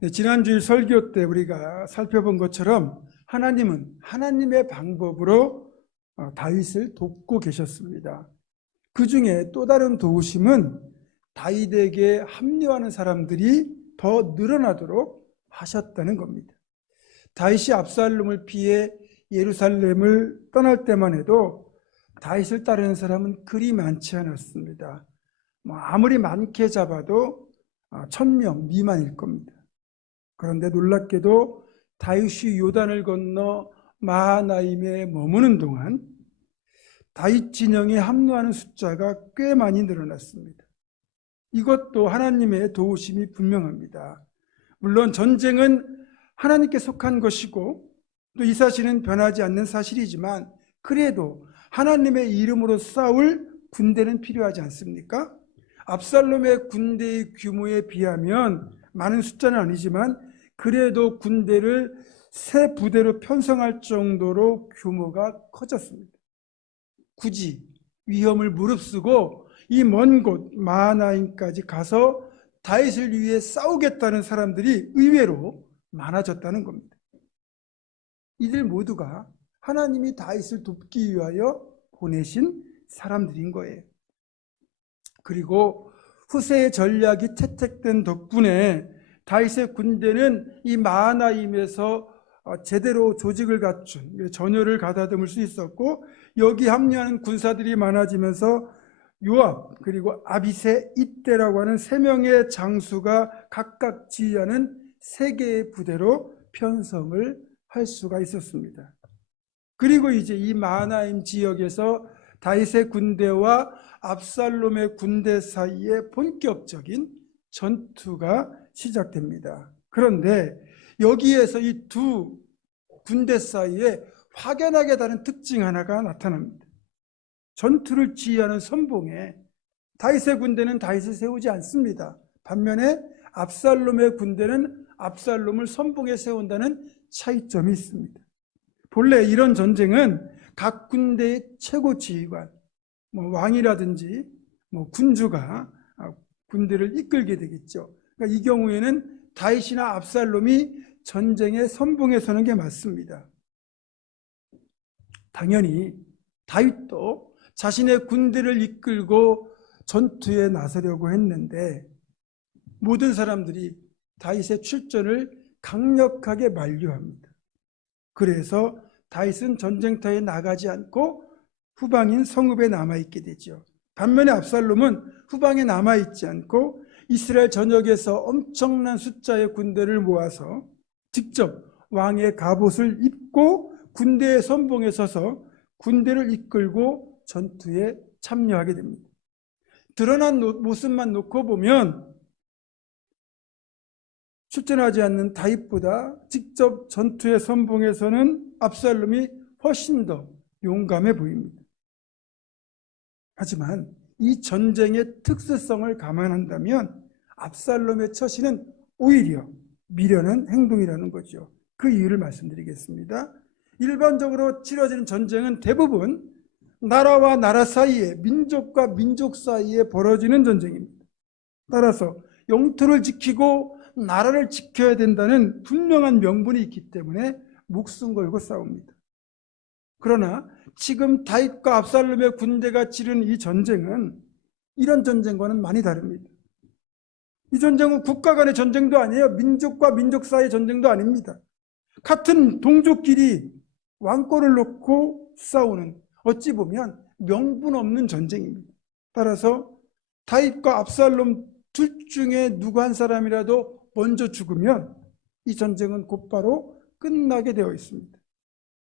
네, 지난주일 설교 때 우리가 살펴본 것처럼 하나님은 하나님의 방법으로 다윗을 돕고 계셨습니다. 그 중에 또 다른 도우심은 다윗에게 합류하는 사람들이 더 늘어나도록 하셨다는 겁니다. 다윗이 압살롬을 피해 예루살렘을 떠날 때만 해도 다윗을 따르는 사람은 그리 많지 않았습니다. 아무리 많게 잡아도 1000명 미만일 겁니다. 그런데 놀랍게도 다윗이 요단을 건너 마하나임에 머무는 동안 다윗 진영에 합류하는 숫자가 꽤 많이 늘어났습니다. 이것도 하나님의 도우심이 분명합니다. 물론 전쟁은 하나님께 속한 것이고 또 이 사실은 변하지 않는 사실이지만 그래도 하나님의 이름으로 싸울 군대는 필요하지 않습니까? 압살롬의 군대의 규모에 비하면 많은 숫자는 아니지만 그래도 군대를 세 부대로 편성할 정도로 규모가 커졌습니다. 굳이 위험을 무릅쓰고 이 먼 곳 마하나임까지 가서 다윗을 위해 싸우겠다는 사람들이 의외로 많아졌다는 겁니다. 이들 모두가 하나님이 다윗을 돕기 위하여 보내신 사람들인 거예요. 그리고 후세의 전략이 채택된 덕분에 다윗의 군대는 이 마하나임에서 제대로 조직을 갖춘 전열을 가다듬을 수 있었고 여기 합류하는 군사들이 많아지면서 요압 그리고 아비새 이때라고 하는 3명의 장수가 각각 지휘하는 3개의 부대로 편성을 할 수가 있었습니다. 그리고 이제 이 마하나임 지역에서 다윗의 군대와 압살롬의 군대 사이에 본격적인 전투가 시작됩니다. 그런데 여기에서 이 두 군대 사이에 확연하게 다른 특징 하나가 나타납니다. 전투를 지휘하는 선봉에 다윗의 군대는 다윗을 세우지 않습니다. 반면에 압살롬의 군대는 압살롬을 선봉에 세운다는 차이점이 있습니다. 본래 이런 전쟁은 각 군대의 최고 지휘관, 왕이라든지 군주가 군대를 이끌게 되겠죠. 그러니까 이 경우에는 다윗이나 압살롬이 전쟁의 선봉에 서는 게 맞습니다. 당연히 다윗도 자신의 군대를 이끌고 전투에 나서려고 했는데 모든 사람들이 다윗의 출전을 강력하게 만류합니다. 그래서 다윗은 전쟁터에 나가지 않고 후방인 성읍에 남아있게 되죠. 반면에 압살롬은 후방에 남아있지 않고 이스라엘 전역에서 엄청난 숫자의 군대를 모아서 직접 왕의 갑옷을 입고 군대의 선봉에 서서 군대를 이끌고 전투에 참여하게 됩니다. 드러난 모습만 놓고 보면 출전하지 않는 다윗보다 직접 전투의 선봉에 서는 압살롬이 훨씬 더 용감해 보입니다. 하지만 이 전쟁의 특수성을 감안한다면 압살롬의 처신은 오히려 미련한 행동이라는 거죠. 그 이유를 말씀드리겠습니다. 일반적으로 치러지는 전쟁은 대부분 나라와 나라 사이에, 민족과 민족 사이에 벌어지는 전쟁입니다. 따라서 영토를 지키고 나라를 지켜야 된다는 분명한 명분이 있기 때문에 목숨 걸고 싸웁니다. 그러나 지금 다윗과 압살롬의 군대가 치른 이 전쟁은 이런 전쟁과는 많이 다릅니다. 이 전쟁은 국가 간의 전쟁도 아니에요. 민족과 민족 사이의 전쟁도 아닙니다. 같은 동족끼리 왕권을 놓고 싸우는, 어찌 보면 명분 없는 전쟁입니다. 따라서 다윗과 압살롬 둘 중에 누구 한 사람이라도 먼저 죽으면 이 전쟁은 곧바로 끝나게 되어 있습니다.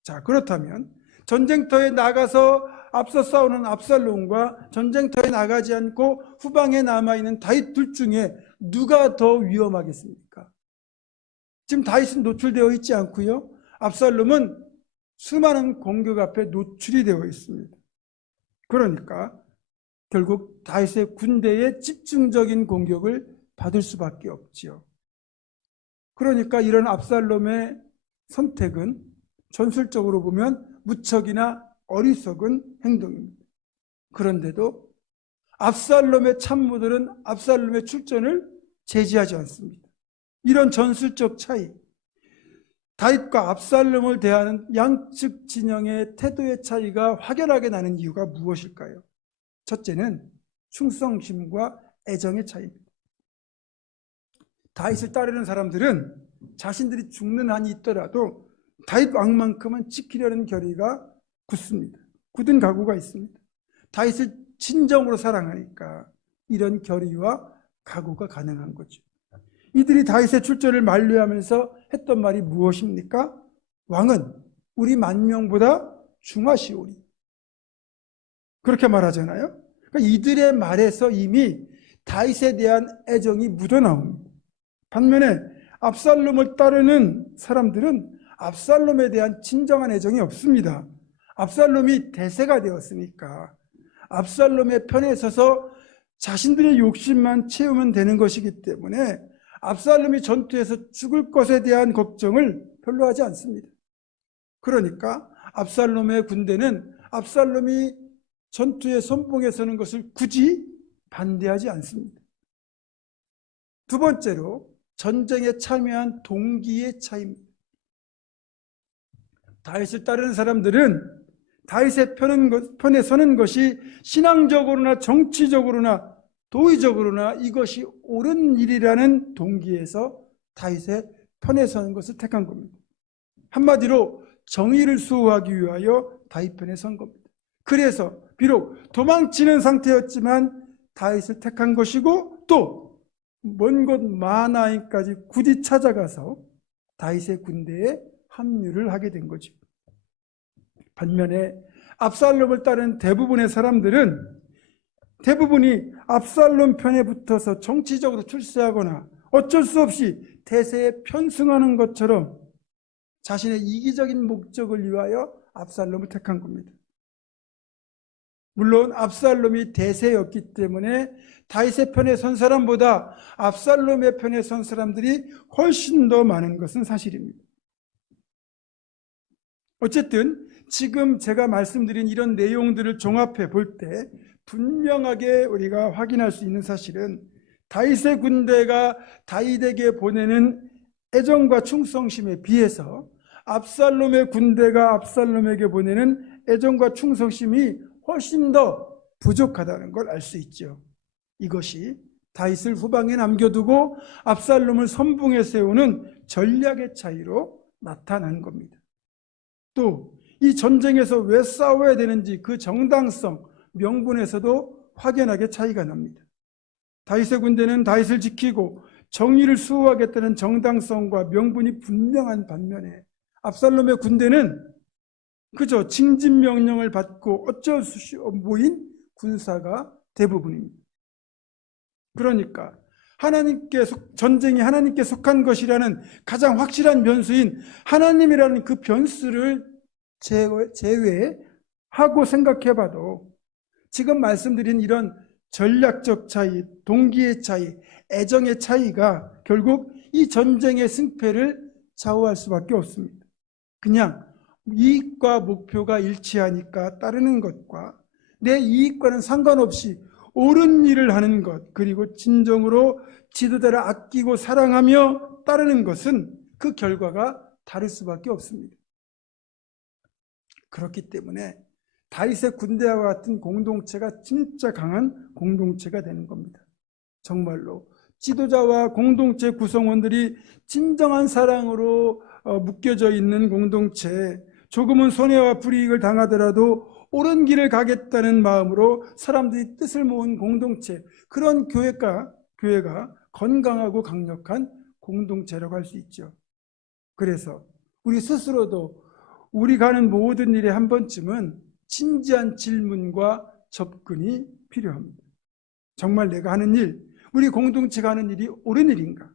자, 그렇다면 전쟁터에 나가서 앞서 싸우는 압살롬과 전쟁터에 나가지 않고 후방에 남아있는 다윗 둘 중에 누가 더 위험하겠습니까? 지금 다윗은 노출되어 있지 않고요. 압살롬은 수많은 공격 앞에 노출이 되어 있습니다. 그러니까 결국 다윗의 군대의 집중적인 공격을 받을 수밖에 없지요. 그러니까 이런 압살롬의 선택은 전술적으로 보면 무척이나 어리석은 행동입니다. 그런데도 압살롬의 참모들은 압살롬의 출전을 제지하지 않습니다. 이런 전술적 차이, 다윗과 압살롬을 대하는 양측 진영의 태도의 차이가 확연하게 나는 이유가 무엇일까요? 첫째는 충성심과 애정의 차이입니다. 다윗을 따르는 사람들은 자신들이 죽는 한이 있더라도 다윗 왕만큼은 지키려는 결의가 굳습니다. 굳은 각오가 있습니다. 다윗을 진정으로 사랑하니까 이런 결의와 각오가 가능한 거죠. 이들이 다윗의 출전을 만류하면서 했던 말이 무엇입니까? 왕은 우리 만명보다 중하시오니. 그렇게 말하잖아요. 그러니까 이들의 말에서 이미 다윗에 대한 애정이 묻어나옵니다. 반면에 압살롬을 따르는 사람들은 압살롬에 대한 진정한 애정이 없습니다. 압살롬이 대세가 되었으니까 압살롬의 편에 서서 자신들의 욕심만 채우면 되는 것이기 때문에 압살롬이 전투에서 죽을 것에 대한 걱정을 별로 하지 않습니다. 그러니까 압살롬의 군대는 압살롬이 전투에 선봉에 서는 것을 굳이 반대하지 않습니다. 두 번째로 전쟁에 참여한 동기의 차이입니다. 다윗을 따르는 사람들은 다윗의 편에 서는 것이 신앙적으로나 정치적으로나 도의적으로나 이것이 옳은 일이라는 동기에서 다윗의 편에 서는 것을 택한 겁니다. 한마디로 정의를 수호하기 위하여 다윗 편에 선 겁니다. 그래서 비록 도망치는 상태였지만 다윗을 택한 것이고 또 먼 곳 마하나임까지 굳이 찾아가서 다윗의 군대에 합류를 하게 된 거죠. 반면에 압살롬을 따른 대부분의 사람들은 대부분이 압살롬 편에 붙어서 정치적으로 출세하거나 어쩔 수 없이 대세에 편승하는 것처럼 자신의 이기적인 목적을 위하여 압살롬을 택한 겁니다. 물론 압살롬이 대세였기 때문에 다윗의 편에 선 사람보다 압살롬의 편에 선 사람들이 훨씬 더 많은 것은 사실입니다. 어쨌든 지금 제가 말씀드린 이런 내용들을 종합해 볼 때 분명하게 우리가 확인할 수 있는 사실은 다윗의 군대가 다윗에게 보내는 애정과 충성심에 비해서 압살롬의 군대가 압살롬에게 보내는 애정과 충성심이 훨씬 더 부족하다는 걸 알 수 있죠. 이것이 다윗을 후방에 남겨두고 압살롬을 선봉에 세우는 전략의 차이로 나타난 겁니다. 또 이 전쟁에서 왜 싸워야 되는지 그 정당성, 명분에서도 확연하게 차이가 납니다. 다윗의 군대는 다윗을 지키고 정의를 수호하겠다는 정당성과 명분이 분명한 반면에 압살롬의 군대는 그저 징집 명령을 받고 어쩔 수 없이 모인 군사가 대부분입니다. 그러니까 전쟁이 하나님께 속한 것이라는 가장 확실한 변수인 하나님이라는 그 변수를 제외하고 생각해봐도 지금 말씀드린 이런 전략적 차이, 동기의 차이, 애정의 차이가 결국 이 전쟁의 승패를 좌우할 수밖에 없습니다. 그냥 이익과 목표가 일치하니까 따르는 것과 내 이익과는 상관없이 옳은 일을 하는 것, 그리고 진정으로 지도자를 아끼고 사랑하며 따르는 것은 그 결과가 다를 수밖에 없습니다. 그렇기 때문에 다윗의 군대와 같은 공동체가 진짜 강한 공동체가 되는 겁니다. 정말로 지도자와 공동체 구성원들이 진정한 사랑으로 묶여져 있는 공동체, 조금은 손해와 불이익을 당하더라도 옳은 길을 가겠다는 마음으로 사람들이 뜻을 모은 공동체, 그런 교회가 건강하고 강력한 공동체라고 할 수 있죠. 그래서 우리 스스로도 우리 가는 모든 일에 한 번쯤은 진지한 질문과 접근이 필요합니다. 정말 내가 하는 일, 우리 공동체가 하는 일이 옳은 일인가?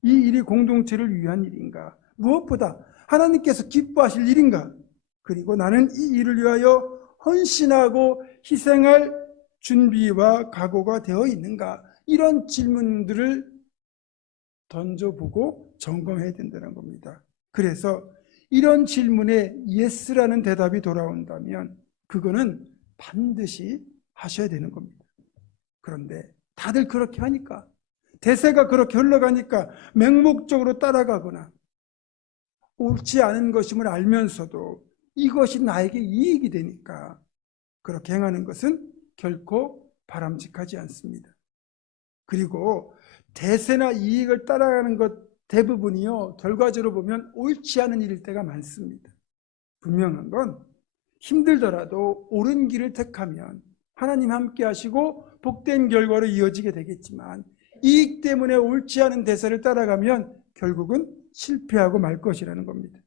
이 일이 공동체를 위한 일인가? 무엇보다 하나님께서 기뻐하실 일인가? 그리고 나는 이 일을 위하여 헌신하고 희생할 준비와 각오가 되어 있는가? 이런 질문들을 던져보고 점검해야 된다는 겁니다. 그래서 이런 질문에 예스라는 대답이 돌아온다면 그거는 반드시 하셔야 되는 겁니다. 그런데 다들 그렇게 하니까 대세가 그렇게 흘러가니까 맹목적으로 따라가거나 옳지 않은 것임을 알면서도 이것이 나에게 이익이 되니까 그렇게 행하는 것은 결코 바람직하지 않습니다. 그리고 대세나 이익을 따라가는 것 대부분이요, 결과적으로 보면 옳지 않은 일일 때가 많습니다. 분명한 건 힘들더라도 옳은 길을 택하면 하나님 함께 하시고 복된 결과로 이어지게 되겠지만, 이익 때문에 옳지 않은 대세를 따라가면 결국은 실패하고 말 것이라는 겁니다.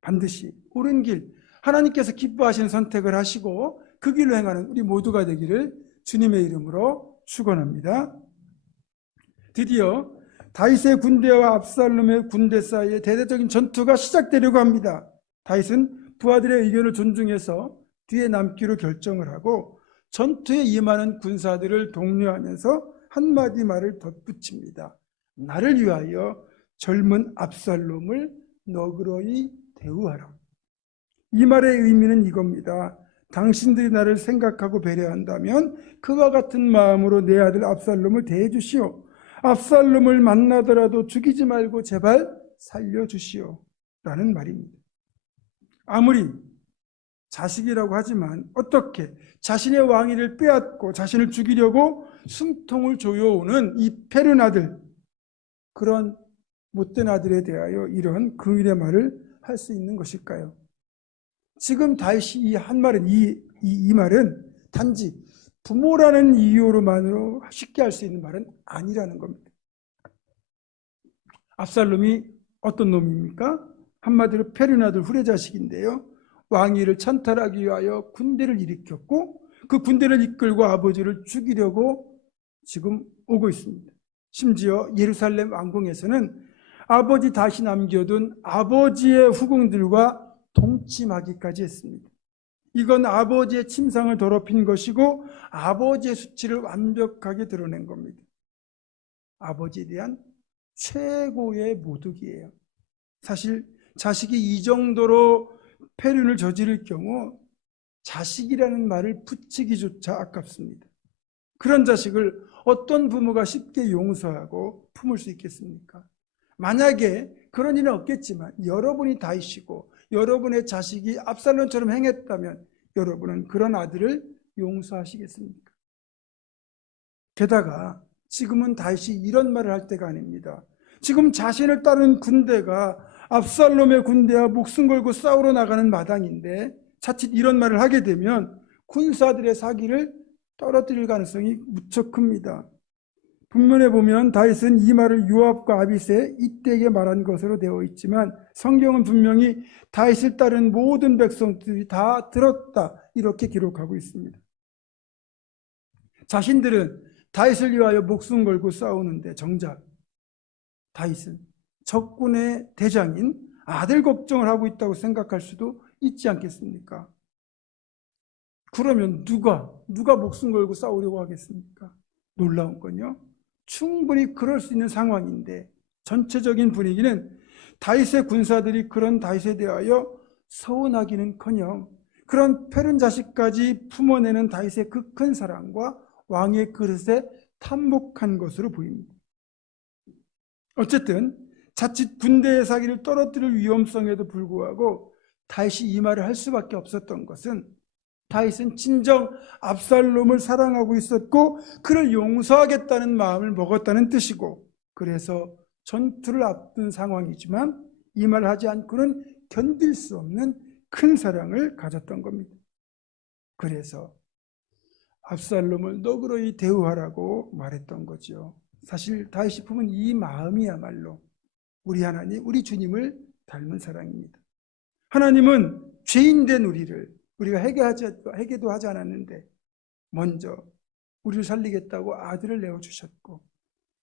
반드시 옳은 길, 하나님께서 기뻐하시는 선택을 하시고 그 길로 행하는 우리 모두가 되기를 주님의 이름으로 축원합니다. 드디어 다윗의 군대와 압살롬의 군대 사이에 대대적인 전투가 시작되려고 합니다. 다윗은 부하들의 의견을 존중해서 뒤에 남기로 결정을 하고 전투에 임하는 군사들을 독려하면서 한마디 말을 덧붙입니다. 나를 위하여 젊은 압살롬을 너그러이 대우하라. 이 말의 의미는 이겁니다. 당신들이 나를 생각하고 배려한다면 그와 같은 마음으로 내 아들 압살롬을 대해 주시오. 압살롬을 만나더라도 죽이지 말고 제발 살려주시오. 라는 말입니다. 아무리 자식이라고 하지만 어떻게 자신의 왕위를 빼앗고 자신을 죽이려고 숨통을 조여오는 이 페른 아들, 그런 못된 아들에 대하여 이런 긍휼의 말을 할 수 있는 것일까요? 지금 다윗이 이 한 말은 이 말은 단지 부모라는 이유로만으로 쉽게 할 수 있는 말은 아니라는 겁니다. 압살롬이 어떤 놈입니까? 한마디로 페른 아들 후레자식인데요. 왕위를 찬탈하기 위하여 군대를 일으켰고 그 군대를 이끌고 아버지를 죽이려고 지금 오고 있습니다. 심지어 예루살렘 왕궁에서는 아버지 다시 남겨둔 아버지의 후궁들과 동침하기까지 했습니다. 이건 아버지의 침상을 더럽힌 것이고 아버지의 수치를 완벽하게 드러낸 겁니다. 아버지에 대한 최고의 모독이에요. 사실 자식이 이 정도로 폐륜을 저지를 경우 자식이라는 말을 붙이기조차 아깝습니다. 그런 자식을 어떤 부모가 쉽게 용서하고 품을 수 있겠습니까? 만약에 그런 일은 없겠지만 여러분이 다윗이고 여러분의 자식이 압살롬처럼 행했다면 여러분은 그런 아들을 용서하시겠습니까? 게다가 지금은 다윗이 이런 말을 할 때가 아닙니다. 지금 자신을 따르는 군대가 압살롬의 군대와 목숨 걸고 싸우러 나가는 마당인데 자칫 이런 말을 하게 되면 군사들의 사기를 떨어뜨릴 가능성이 무척 큽니다. 본문에 보면 다윗은 이 말을 요압과 아비새에 이때에 말한 것으로 되어 있지만 성경은 분명히 다윗을 따른 모든 백성들이 다 들었다 이렇게 기록하고 있습니다. 자신들은 다윗을 위하여 목숨 걸고 싸우는데 정작 다윗은 적군의 대장인 아들 걱정을 하고 있다고 생각할 수도 있지 않겠습니까? 그러면 누가 목숨 걸고 싸우려고 하겠습니까? 놀라운 건요, 충분히 그럴 수 있는 상황인데 전체적인 분위기는 다윗의 군사들이 그런 다윗에 대하여 서운하기는커녕 그런 페른 자식까지 품어내는 다윗의 그 큰 사랑과 왕의 그릇에 탐복한 것으로 보입니다. 어쨌든 자칫 군대의 사기를 떨어뜨릴 위험성에도 불구하고 다윗이 이 말을 할 수밖에 없었던 것은 다윗은 진정 압살롬을 사랑하고 있었고 그를 용서하겠다는 마음을 먹었다는 뜻이고, 그래서 전투를 앞둔 상황이지만 이 말을 하지 않고는 견딜 수 없는 큰 사랑을 가졌던 겁니다. 그래서 압살롬을 너그러이 대우하라고 말했던 거죠. 사실 다윗이 품은 이 마음이야말로 우리 하나님, 우리 주님을 닮은 사랑입니다. 하나님은 죄인된 우리가 회개도 하지 않았는데 먼저 우리를 살리겠다고 아들을 내어주셨고,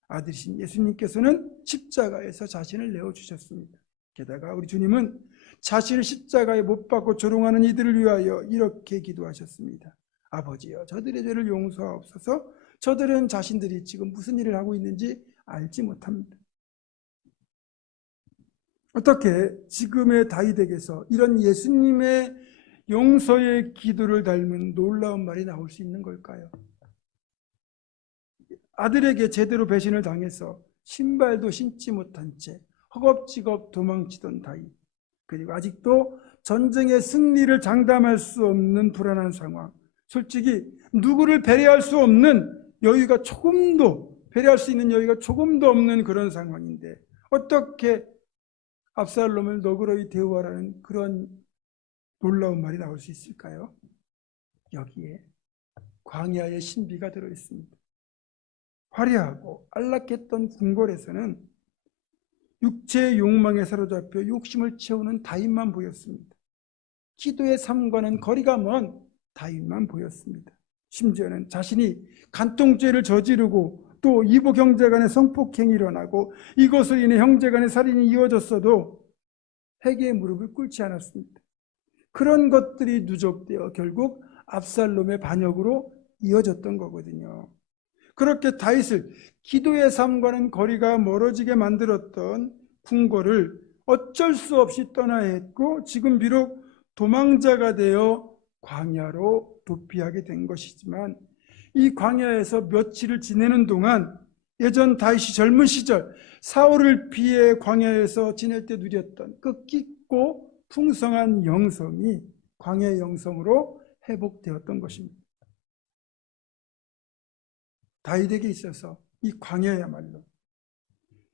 아들이신 예수님께서는 십자가에서 자신을 내어주셨습니다. 게다가 우리 주님은 자신을 십자가에 못 박고 조롱하는 이들을 위하여 이렇게 기도하셨습니다. 아버지여, 저들의 죄를 용서하옵소서. 저들은 자신들이 지금 무슨 일을 하고 있는지 알지 못합니다. 어떻게 지금의 다윗에게서 이런 예수님의 용서의 기도를 닮은 놀라운 말이 나올 수 있는 걸까요? 아들에게 제대로 배신을 당해서 신발도 신지 못한 채 허겁지겁 도망치던 다윗, 그리고 아직도 전쟁의 승리를 장담할 수 없는 불안한 상황, 솔직히 누구를 배려할 수 없는 여유가 조금도, 배려할 수 있는 여유가 조금도 없는 그런 상황인데 어떻게 압살롬을 너그러이 대우하라는 그런 놀라운 말이 나올 수 있을까요? 여기에 광야의 신비가 들어있습니다. 화려하고 안락했던 궁궐에서는 육체의 욕망에 사로잡혀 욕심을 채우는 다윗만 보였습니다. 기도의 삶과는 거리가 먼 다윗만 보였습니다. 심지어는 자신이 간통죄를 저지르고 또 이복 형제간의 성폭행이 일어나고 이것으로 인해 형제간의 살인이 이어졌어도 회개의 무릎을 꿇지 않았습니다. 그런 것들이 누적되어 결국 압살롬의 반역으로 이어졌던 거거든요. 그렇게 다윗을 기도의 삶과는 거리가 멀어지게 만들었던 궁궐을 어쩔 수 없이 떠나야 했고 지금 비록 도망자가 되어 광야로 도피하게 된 것이지만 이 광야에서 며칠을 지내는 동안 예전 다윗이 젊은 시절 사울을 피해 광야에서 지낼 때 누렸던 그 깊고 풍성한 영성이 광야의 영성으로 회복되었던 것입니다. 다윗에게 있어서 이 광야야말로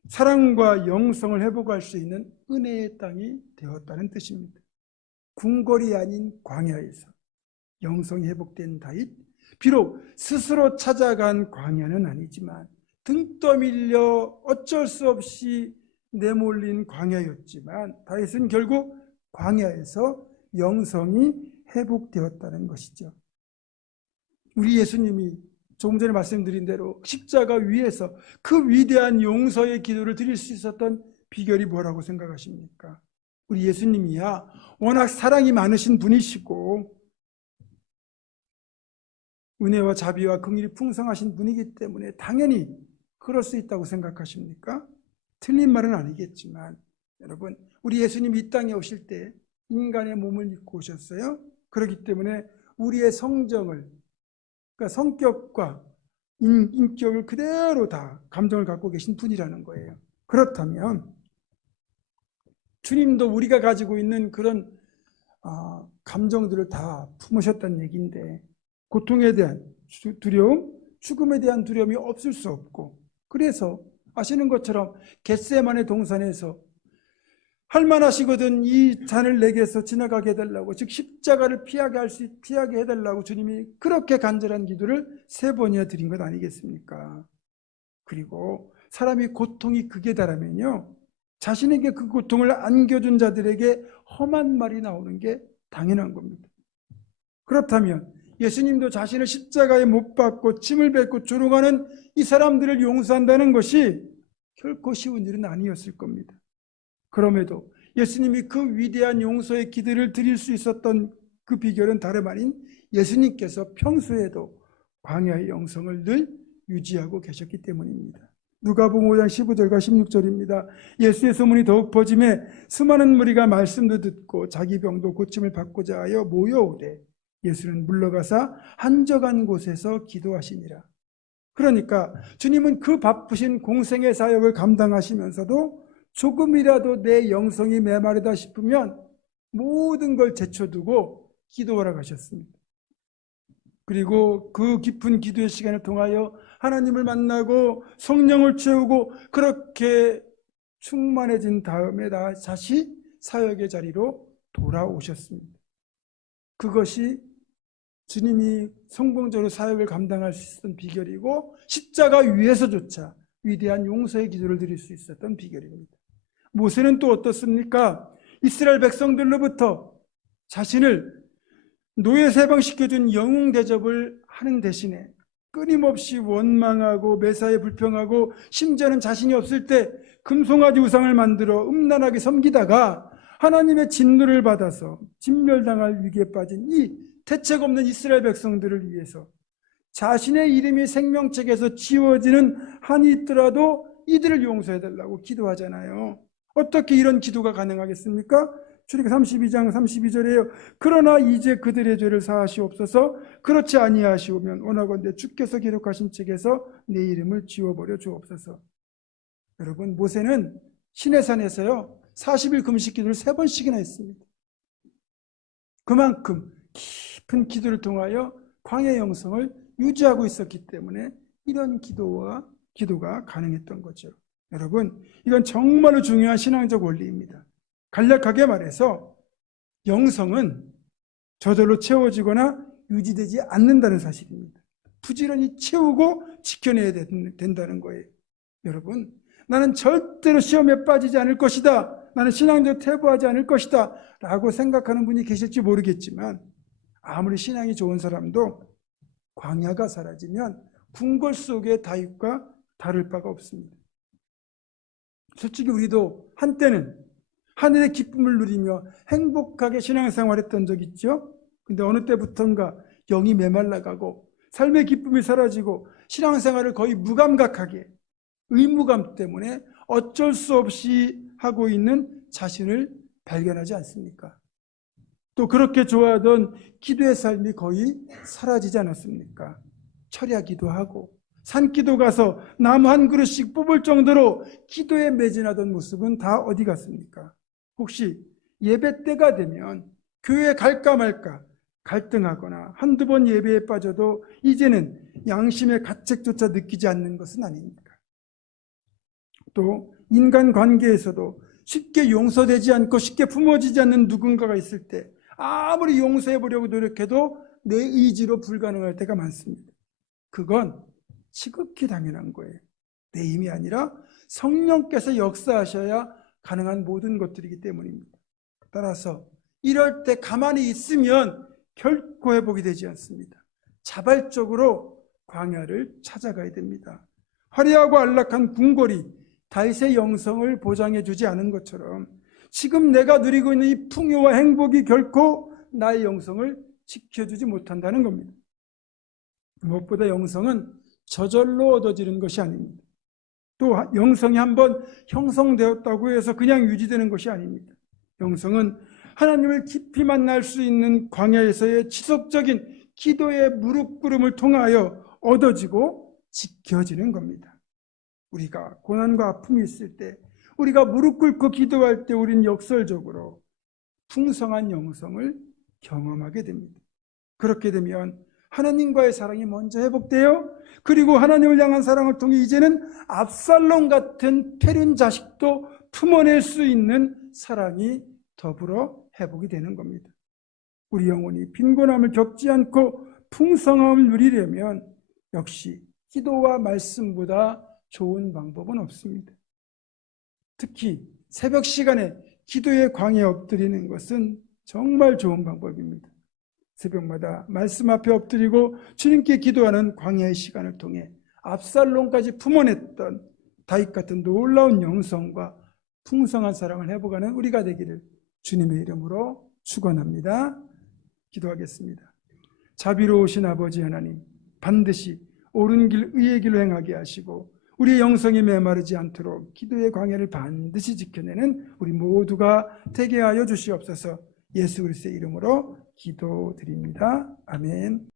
사랑과 영성을 회복할 수 있는 은혜의 땅이 되었다는 뜻입니다. 궁궐이 아닌 광야에서 영성이 회복된 다윗, 비록 스스로 찾아간 광야는 아니지만 등 떠밀려 어쩔 수 없이 내몰린 광야였지만 다윗은 결국 광야에서 영성이 회복되었다는 것이죠. 우리 예수님이 조금 전에 말씀드린 대로 십자가 위에서 그 위대한 용서의 기도를 드릴 수 있었던 비결이 뭐라고 생각하십니까? 우리 예수님이야 워낙 사랑이 많으신 분이시고 은혜와 자비와 긍휼이 풍성하신 분이기 때문에 당연히 그럴 수 있다고 생각하십니까? 틀린 말은 아니겠지만 여러분, 우리 예수님이 이 땅에 오실 때 인간의 몸을 입고 오셨어요. 그렇기 때문에 우리의 성정을, 그러니까 성격과 인격을 그대로 다 감정을 갖고 계신 분이라는 거예요. 그렇다면 주님도 우리가 가지고 있는 그런 감정들을 다 품으셨다는 얘기인데 고통에 대한 두려움, 죽음에 대한 두려움이 없을 수 없고 그래서 아시는 것처럼 겟세마네 동산에서 할만하시거든 이 잔을 내게서 지나가게 해달라고, 즉 십자가를 피하게 해달라고 주님이 그렇게 간절한 기도를 3번이나 드린 것 아니겠습니까? 그리고 사람이 고통이 극에 달하면요 자신에게 그 고통을 안겨준 자들에게 험한 말이 나오는 게 당연한 겁니다. 그렇다면 예수님도 자신을 십자가에 못 박고 침을 뱉고 조롱하는 이 사람들을 용서한다는 것이 결코 쉬운 일은 아니었을 겁니다. 그럼에도 예수님이 그 위대한 용서의 기도를 드릴 수 있었던 그 비결은 다름 아닌 예수님께서 평소에도 광야의 영성을 늘 유지하고 계셨기 때문입니다. 누가복음 5장 15절과 16절입니다. 예수의 소문이 더욱 퍼짐에 수많은 무리가 말씀도 듣고 자기 병도 고침을 받고자 하여 모여오되 예수는 물러가사 한적한 곳에서 기도하시니라. 그러니까 주님은 그 바쁘신 공생의 사역을 감당하시면서도 조금이라도 내 영성이 메마르다 싶으면 모든 걸 제쳐두고 기도하러 가셨습니다. 그리고 그 깊은 기도의 시간을 통하여 하나님을 만나고 성령을 채우고 그렇게 충만해진 다음에 다시 사역의 자리로 돌아오셨습니다. 그것이 주님이 성공적으로 사역을 감당할 수 있었던 비결이고 십자가 위에서조차 위대한 용서의 기도를 드릴 수 있었던 비결입니다. 모세는 또 어떻습니까? 이스라엘 백성들로부터 자신을 노예 세방시켜준 영웅 대접을 하는 대신에 끊임없이 원망하고 매사에 불평하고 심지어는 자신이 없을 때 금송아지 우상을 만들어 음란하게 섬기다가 하나님의 진노를 받아서 진멸당할 위기에 빠진 이 대책 없는 이스라엘 백성들을 위해서 자신의 이름이 생명책에서 지워지는 한이 있더라도 이들을 용서해달라고 기도하잖아요. 어떻게 이런 기도가 가능하겠습니까? 출애굽기 32장 32절에요. 그러나 이제 그들의 죄를 사하시옵소서. 그렇지 아니하시오면 원하건대 주께서 기록하신 책에서 내 이름을 지워버려 주옵소서. 여러분, 모세는 시내산에서요 40일 금식 기도를 3번씩이나 했습니다. 그만큼 깊은 기도를 통하여 광야의 영성을 유지하고 있었기 때문에 이런 기도가 가능했던 거죠. 여러분, 이건 정말로 중요한 신앙적 원리입니다. 간략하게 말해서 영성은 저절로 채워지거나 유지되지 않는다는 사실입니다. 부지런히 채우고 지켜내야 된다는 거예요. 여러분, 나는 절대로 시험에 빠지지 않을 것이다, 나는 신앙적으로 퇴보하지 않을 것이다 라고 생각하는 분이 계실지 모르겠지만, 아무리 신앙이 좋은 사람도 광야가 사라지면 궁궐 속의 다윗과 다를 바가 없습니다. 솔직히 우리도 한때는 하늘의 기쁨을 누리며 행복하게 신앙생활했던 적 있죠? 근데 어느 때부턴가 영이 메말라가고 삶의 기쁨이 사라지고 신앙생활을 거의 무감각하게, 의무감 때문에 어쩔 수 없이 하고 있는 자신을 발견하지 않습니까? 또 그렇게 좋아하던 기도의 삶이 거의 사라지지 않았습니까? 철야기도 하고 산기도 가서 나무 한 그릇씩 뽑을 정도로 기도에 매진하던 모습은 다 어디 갔습니까? 혹시 예배 때가 되면 교회에 갈까 말까 갈등하거나 한두 번 예배에 빠져도 이제는 양심의 가책조차 느끼지 않는 것은 아닙니까? 또 인간관계에서도 쉽게 용서되지 않고 쉽게 품어지지 않는 누군가가 있을 때 아무리 용서해보려고 노력해도 내 의지로 불가능할 때가 많습니다. 그건 지극히 당연한 거예요. 내 힘이 아니라 성령께서 역사하셔야 가능한 모든 것들이기 때문입니다. 따라서 이럴 때 가만히 있으면 결코 회복이 되지 않습니다. 자발적으로 광야를 찾아가야 됩니다. 화려하고 안락한 궁궐이 다윗의 영성을 보장해 주지 않은 것처럼 지금 내가 누리고 있는 이 풍요와 행복이 결코 나의 영성을 지켜주지 못한다는 겁니다. 무엇보다 영성은 저절로 얻어지는 것이 아닙니다. 또 영성이 한번 형성되었다고 해서 그냥 유지되는 것이 아닙니다. 영성은 하나님을 깊이 만날 수 있는 광야에서의 지속적인 기도의 무릎 꿇음을 통하여 얻어지고 지켜지는 겁니다. 우리가 고난과 아픔이 있을 때, 우리가 무릎 꿇고 기도할 때 우리는 역설적으로 풍성한 영성을 경험하게 됩니다. 그렇게 되면 하나님과의 사랑이 먼저 회복돼요. 그리고 하나님을 향한 사랑을 통해 이제는 압살롬 같은 패륜 자식도 품어낼 수 있는 사랑이 더불어 회복이 되는 겁니다. 우리 영혼이 빈곤함을 겪지 않고 풍성함을 누리려면 역시 기도와 말씀보다 좋은 방법은 없습니다. 특히 새벽 시간에 기도의 광야에 엎드리는 것은 정말 좋은 방법입니다. 새벽마다 말씀 앞에 엎드리고 주님께 기도하는 광야의 시간을 통해 압살롬까지 품어냈던 다윗 같은 놀라운 영성과 풍성한 사랑을 회복하는 우리가 되기를 주님의 이름으로 축원합니다. 기도하겠습니다. 자비로우신 아버지 하나님, 반드시 옳은 길, 의의 길로 행하게 하시고 우리의 영성이 메마르지 않도록 기도의 광야를 반드시 지켜내는 우리 모두가 되게 하여 주시옵소서. 예수 그리스도의 이름으로 기도드립니다. 아멘.